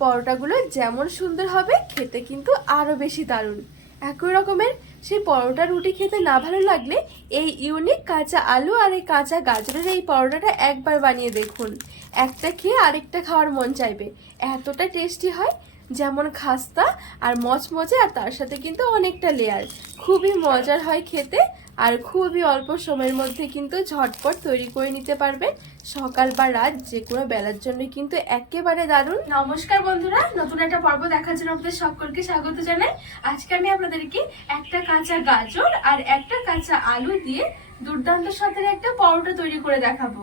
পরোটাগুলো যেমন সুন্দর হবে, খেতে কিন্তু আরও বেশি দারুণ। একই রকমের সেই পরোটা রুটি খেতে না ভালো লাগলে এই ইউনিক কাঁচা আলু আর এই কাঁচা গাজরের এই পরোটাটা একবার বানিয়ে দেখুন। একটা খেয়ে আরেকটা খাওয়ার মন চাইবে। এতটা টেস্টি হয় যেমন খাস্তা আর মচমচে, আর তার সাথে কিন্তু অনেকটা লেয়ার। খুবই মজার হয় খেতে, আর খুবই অল্প সময়ের মধ্যে কিন্তু ঝটপট তৈরি করে নিতে পারবে সকাল বা রাত যে কোনো বেলার জন্য কিন্তু একেবারে দারুণ। নমস্কার বন্ধুরা, নতুন একটা পর্ব দেখার জন্য আপনাদের সকলকে স্বাগত জানাই। আজকে আমি আপনাদেরকে একটা কাঁচা গাজর আর একটা কাঁচা আলু দিয়ে দুর্দান্ত স্বাদের একটা পরোটা তৈরি করে দেখাবো।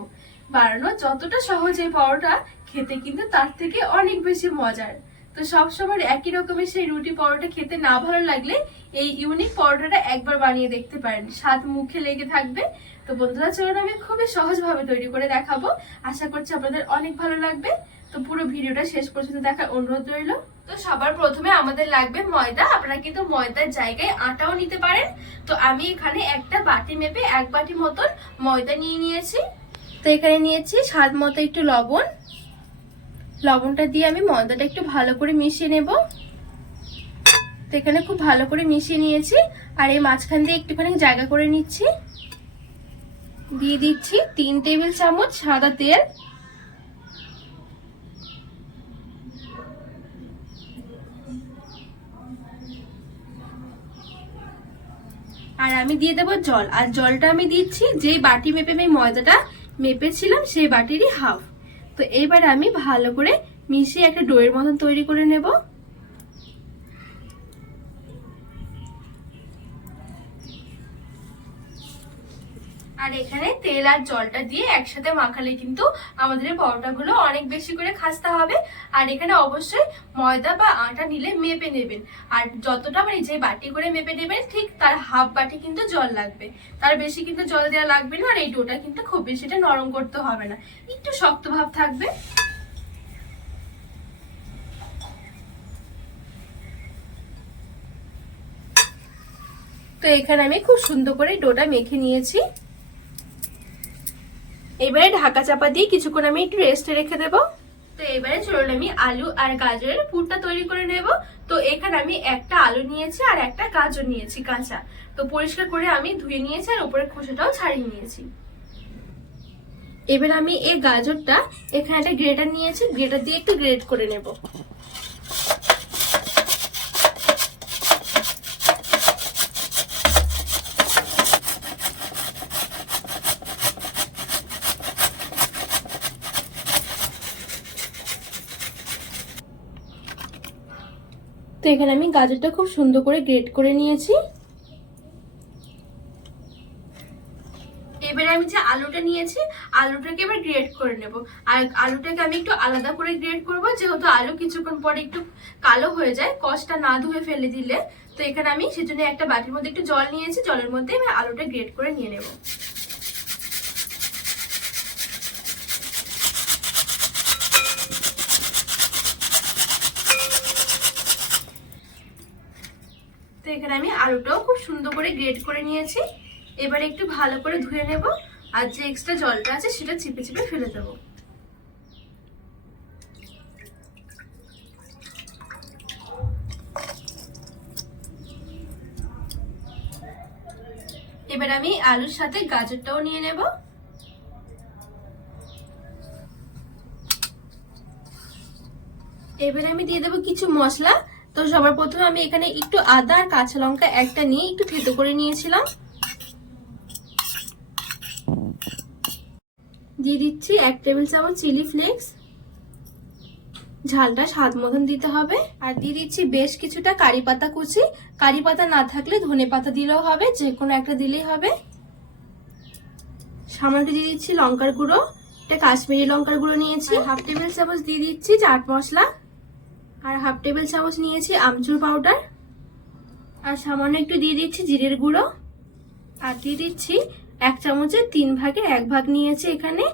বানানো যতটা সহজ এই পরোটা, খেতে কিন্তু তার থেকে অনেক বেশি মজার। তো সবসময় একই রকমের সেই রুটি পরোটা খেতে না ভালো লাগলে এই ইউনিক পরোটাটা একবার বানিয়ে দেখতে পারেন। স্বাদ মুখে লেগে থাকবে। তো বন্ধুরা, চলুন আমি খুবই সহজভাবে তৈরি করে দেখাবো। আশা করছি আপনাদের অনেক ভালো লাগবে। তো পুরো ভিডিওটা শেষ পর্যন্ত দেখার অনুরোধ রইল। তো সবার প্রথমে আমাদের লাগবে ময়দা। আপনারা কিন্তু ময়দার জায়গায় আটাও নিতে পারেন। তো আমি এখানে একটা বাটি মেপে এক বাটি মতন ময়দা নিয়ে নিয়েছি। তো এখানে নিয়েছি স্বাদ মতো একটু লবণ। লবণটা দিয়ে আমি ময়দাটা একটু ভালো করে মিশিয়ে নেব। তো এখানে খুব ভালো করে মিশিয়ে নিয়েছি। আর এই মাঝখান দিয়ে একটুখানি জায়গা করে নিচ্ছি। দিয়ে দিচ্ছি তিন টেবিল চামচ সাদা তেল। আর আমি দিয়ে দেবো জল। আর জলটা আমি দিচ্ছি, যেই বাটি মেপে আমি ময়দাটা মেপেছিলাম, সেই বাটিরই হাফ। তো এইবার আমি ভালো করে মিশিয়ে একটা ডোয়ের মতন তৈরি করে নেব। আর এখানে তেল আর জলটা দিয়ে একসাথে মাখালে কিন্তু আমাদের পরোটাগুলো অনেক বেশি করে খাস্তা হবে। আর এখানে অবশ্যই ময়দা বা আটা নিলে মেপে নেবেন। আর যতটা মানে যে বাটি করে মেপে নেবেন, ঠিক তার হাফ বাটি কিন্তু জল লাগবে। তার বেশি কিন্তু জল দেওয়া লাগবে না, আর এই ডোটা কিন্তু খুব বেশিটা নরম করতে হবে না। একটু শক্ত ভাব থাকবে। তো এখানে আমি খুব সুন্দর করে ডোটা মেখে নিয়েছি। এবারে ঢাকা চাপা দিয়ে কিছুক্ষণ আমি একটু রেস্টে রেখে দেবো। তো এবারে চলুন আমি আলু আর গাজরের পুরটা তৈরি করে নেব। তো এখানে আমি একটা আলু নিয়েছি আর একটা গাজর নিয়েছি কাঁচা। তো পরিষ্কার করে আমি ধুয়ে নিয়েছি আর উপরের খোসাটাও ছাড়িয়ে নিয়েছি। এবার আমি এই গাজরটা এখানে একটা গ্রেটার নিয়েছি। গ্রেটার দিয়ে একটু গ্রেট করে নেব। তো এখানে আমি গাজরটা খুব সুন্দর করে গ্রেট করে নিয়েছি। এবারে আমি যে আলুটা নিয়েছি, আলুটাকে এবার গ্রেট করে নেব। আর আলুটাকে আমি একটু আলাদা করে গ্রেট করব, যেহেতু আলু কিছুক্ষণ পরে একটু কালো হয়ে যায় কষটা না ধুয়ে ফেলে দিলে। তো এখানে আমি সেজন্য একটা বাটির মধ্যে একটু জল নিয়েছি, জলের মধ্যে আমি আলুটা গ্রেট করে নিয়ে নেব। এখানে আমি আলুটাও খুব সুন্দর করে গ্রেট করে নিয়েছি। এবারে একটু ভালো করে ধুয়ে নেব আর যে এক্সট্রা জলটা আছে সেটা চিপে চিপে ফেলে দেবো। এবার আমি আলুর সাথে গাজরটাও নিয়ে নেব। এবারে আমি দিয়ে দেবো কিছু মশলা। তো সবার প্রথমে আমি এখানে একটু আদা আর কাঁচা লঙ্কা একটা নিয়ে একটু থেতো করে নিয়েছিলাম। দিয়ে দিচ্ছি এক টেবিল চামচ চিলি ফ্লেক্স। ঝালটা স্বাদ মতন দিতে হবে। আর দিয়ে দিচ্ছি বেশ কিছুটা কারি পাতা কুচি। কারি পাতা না থাকলে ধনে পাতা দিলেও হবে, যে কোনো একটা দিলেই হবে। সামান্য দিয়ে দিচ্ছি লঙ্কার গুঁড়ো। এটা কাশ্মীরি লঙ্কার গুঁড়ো নিয়েছি। হাফ টেবিল চামচ দিয়ে দিচ্ছি চাট মশলা। আর হাফ টেবিল চামচ নিয়েছি আমচুর পাউডার আর সামান্য একটু দিয়ে দিচ্ছি জিরের গুঁড়ো। আর দিয়ে দিচ্ছি এক চামচের তিন ভাগের এক ভাগ নিয়েছি এখানে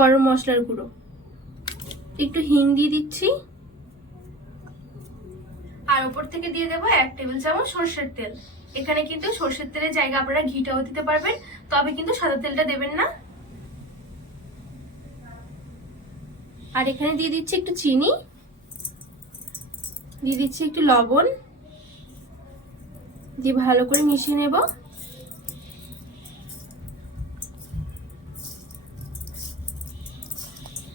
গরম মশলার গুঁড়ো। একটু হিং দিয়ে দিচ্ছি। আর উপর থেকে দিয়ে দেবো এক টেবিল চামচ সর্ষের তেল। এখানে কিন্তু সর্ষের তেলের জায়গা আপনারা ঘিটাও দিতে পারবেন, তবে কিন্তু সাদা তেলটা দেবেন না। আর এখানে দিয়ে দিচ্ছি একটু চিনি। দিয়ে দিচ্ছি একটু লবণ দিয়ে ভালো করে মিশিয়ে নেব।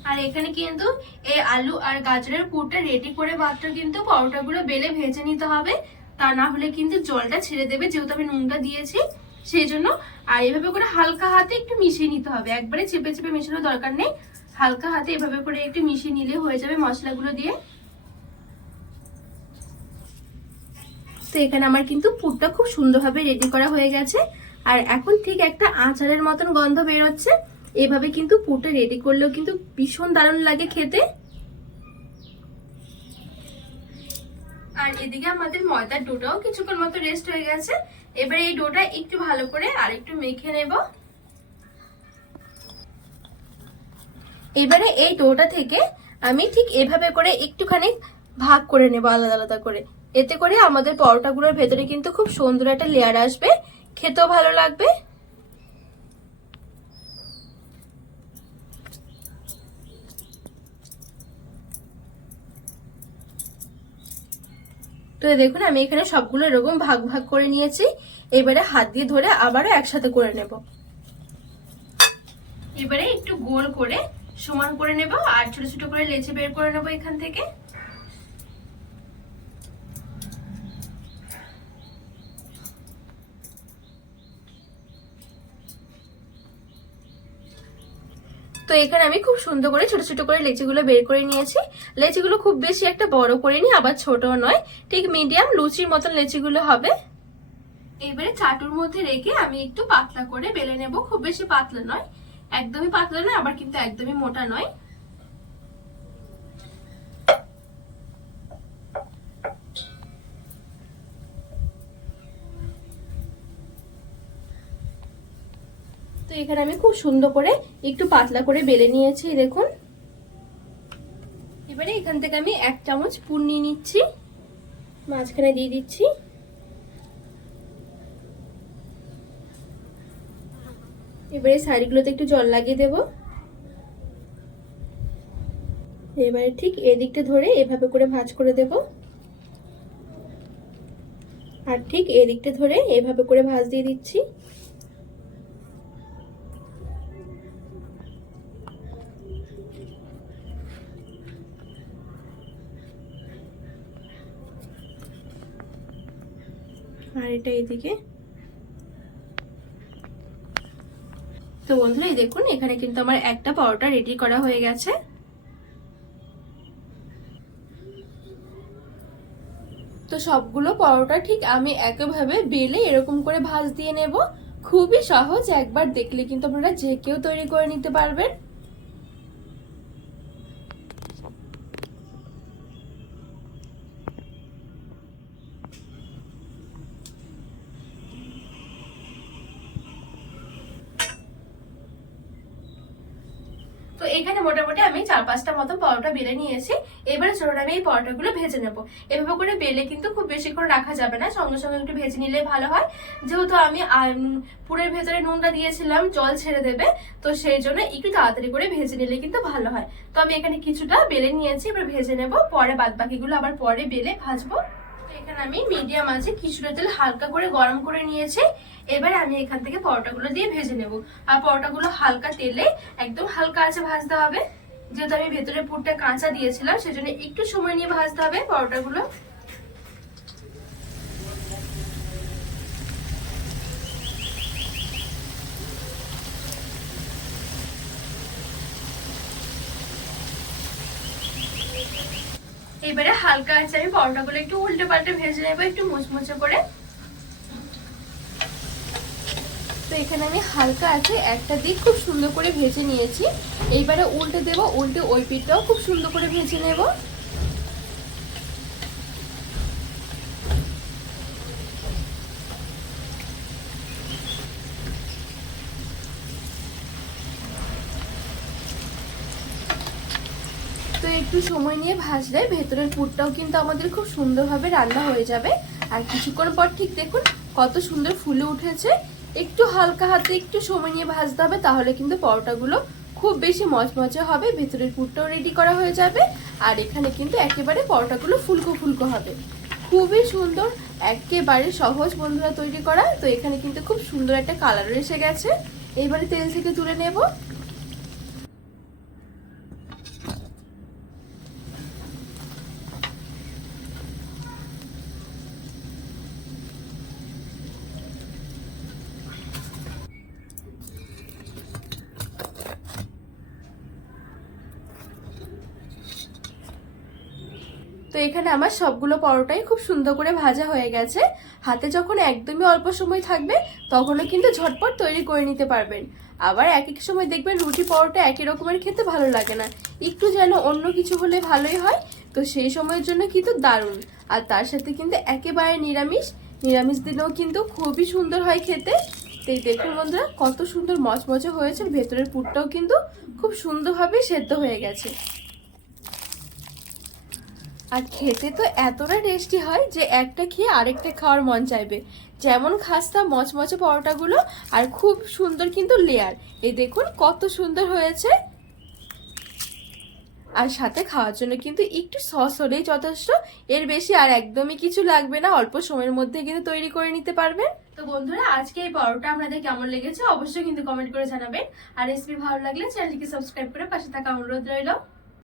আর এখানে কিন্তু এই আলু আর গাজরের পুরটা রেডি করে মাত্র কিন্তু পরোটাগুলো বেলে ভেজে নিতে হবে। তা না হলে কিন্তু জলটা ছেড়ে দেবে, যেহেতু আমি নুনটা দিয়েছি। সেই জন্য আর এভাবে করে হালকা হাতে একটু মিশিয়ে নিতে হবে। একবারে চেপে চেপে মেশানোর দরকার নেই। হালকা হাতে এভাবে করে একটু মিশিয়ে নিলে হয়ে যাবে মশলাগুলো দিয়ে। তো এখানে আমার কিন্তু পুরটা খুব সুন্দরভাবে রেডি করা হয়ে গেছে। আর এখন ঠিক একটা আচারের মতন গন্ধ বেরোচ্ছে। এভাবে কিন্তু পুরটা রেডি করলেও কিন্তু ভীষণ দারুণ লাগে খেতে। আর এদিকে আমাদের ময়দার ডোটাও কিছুক্ষণ মতো রেস্ট হয়ে গেছে। এবারে এই ডোটা একটু ভালো করে আর একটু মেখে নেব। এবারে এই ডোটা থেকে আমি ঠিক এভাবে করে একটুখানি ভাগ করে নেব, আলাদা আলাদা করে। এতে করে আমাদের পরোটাগুলোর ভেতরে কিন্তু খুব সুন্দর একটা লেয়ার আসবে। খেতেও ভালো লাগবে। তো দেখুন, আমি এখানে সবগুলো এরকম ভাগ ভাগ করে নিয়েছি। এবারে হাত দিয়ে ধরে আবারও একসাথে করে নেব। এবারে একটু গোল করে সমান করে নেব আর ছোট ছোট করে লেচি বের করে নেব এখান থেকে। তো এখানে আমি খুব সুন্দর করে ছোট ছোট করে লেচিগুলো বের করে নিয়েছি। লেচিগুলো খুব বেশি একটা বড় করে নি আবার ছোট নয়। ঠিক মিডিয়াম লুচির মতন লেচিগুলো হবে। এবারে চাটুর মধ্যে রেখে আমি একটু পাতলা করে বেলে নেব। খুব বেশি পাতলা নয়। একদমই পাতলা নয়, আবার কিন্তু একদমই মোটা নয়। তো এখানে আমি খুব সুন্দর করে একটু পাতলা করে বেলে নিয়েছি দেখুন। এবারে এখান থেকে আমি এক চামচ পুর নিয়ে নিচ্ছি, মাঝখানে দিয়ে দিচ্ছি। এবারে শাড়িগুলোতে একটু জল লাগিয়ে দেব। এবারে ঠিক এদিকটা ধরে এভাবে করে ভাঁজ করে দেব। আর ঠিক এদিকটা ধরে এভাবে করে ভাঁজ দিয়ে দিচ্ছি। আর এটা এদিকে তো বন্ধুরা, এই দেখুন, এখানে কিন্তু আমার একটা পরোটা রেডি করা হয়ে গেছে। তো সবগুলো পরোটা ঠিক আমি একইভাবে বেলে এরকম করে ভাজ দিয়ে নেব। খুবই সহজ, একবার দেখলে কিন্তু আপনারা যে কেউ তৈরি করে নিতে পারবেন। তো এখানে মোটামুটি আমি চার পাঁচটা মতো পরোটা বেলে নিয়েছি। এবারে চলুন আমি এই পরোটাগুলো ভেজে নেব। এভাবে করে বেলে কিন্তু খুব বেশিক্ষণ রাখা যাবে না, সঙ্গে সঙ্গে একটু ভেজে নিলে ভালো হয়। যেহেতু আমি পুরের ভেতরে নুনটা দিয়েছিলাম, জল ছেড়ে দেবে, তো সেই জন্য একটু তাড়াতাড়ি করে ভেজে নিলে কিন্তু ভালো হয়। তো আমি এখানে কিছুটা বেলে নিয়েছি, এবার ভেজে নেব। পরে বাদ বাকিগুলো আবার পরে বেলে ভাজবো। এখানে আমি মিডিয়াম আছে, কিছুটা তেল হালকা করে গরম করে নিয়েছি। এবার আমি এখান থেকে পরোটাগুলো দিয়ে ভেজে নেব। আর পরোটাগুলো হালকা তেলে, একদম হালকা আছে ভাজতে হবে। যেহেতু আমি ভেতরে পুরটা কাঁচা দিয়েছিলাম, সেজন্য একটু সময় নিয়ে ভাজতে হবে পরোটাগুলো। এবারে হালকা আছে, আমি পরোটাগুলো একটু উল্টে পাল্টে ভেজে নেব, একটু মুচমুচে করে। তো এখানে আমি হালকা আছে, একটা দিক খুব সুন্দর করে ভেজে নিয়েছি। এইবারে উল্টে দেবো, উল্টে ওই পিঠটাও খুব সুন্দর করে ভেজে নেব। তো একটু সময় নিয়ে ভাজলে ভেতরের পুরটাও কিন্তু আমাদের খুব সুন্দরভাবে রান্না হয়ে যাবে। আর কিছুক্ষণ পর ঠিক দেখুন কত সুন্দর ফুলে উঠেছে। একটু হালকা হাতে একটু সময় নিয়ে ভাজতে হবে, তাহলে কিন্তু পরোটাগুলো খুব বেশি মচমচে হবে, ভেতরের পুরটাও রেডি করা হয়ে যাবে। আর এখানে কিন্তু একেবারে পরোটাগুলো ফুলকো ফুলকো হবে। খুবই সুন্দর, একেবারে সহজ বন্ধুরা তৈরি করা। তো এখানে কিন্তু খুব সুন্দর একটা কালার এসে গেছে। এইবারে তেল থেকে তুলে নেব। তো এখানে আমার সবগুলো পরোটাই খুব সুন্দর করে ভাজা হয়ে গেছে। হাতে যখন একদমই অল্প সময় থাকবে, তখনও কিন্তু ঝটপট তৈরি করে নিতে পারবেন। আবার এক এক সময় দেখবেন রুটি পরোটা একই রকমের খেতে ভালো লাগে না। একটু যেন অন্য কিছু হলে ভালোই হয়, তো সেই সময়ের জন্য কিন্তু দারুণ। আর তার সাথে কিন্তু একেবারে নিরামিষ। নিরামিষ দিনেও কিন্তু খুবই সুন্দর হয় খেতে। তো এই দেখুন বন্ধুরা, কত সুন্দর মচমচে হয়েছে। ভেতরের পুরটাও কিন্তু খুব সুন্দরভাবে সেদ্ধ হয়ে গেছে। আর খেতে তো এতটা টেস্টি হয় যে একটা খেয়ে আরেকটা খাওয়ার মন চাইবে। যেমন খাস্তা, মচমচে পরোটাগুলো আর খুব সুন্দর কিন্তু লেয়ার এই দেখুন, কত সুন্দর হয়েছে। আর সাথে খাওয়ার জন্য কিন্তু একটু সস হলেই যথেষ্ট। এর বেশি আর একদমই কিছু লাগবে না, অল্প সময়ের মধ্যে কিন্তু তৈরি করে নিতে পারবেন। তো বন্ধুরা, আজকে এই পরোটা আপনাদের কেমন লেগেছে অবশ্যই কিন্তু কমেন্ট করে জানাবেন। আর রেসিপি ভালো লাগলে চ্যানেলটিকে সাবস্ক্রাইব করে পাশে থাকা অনুরোধ রইল।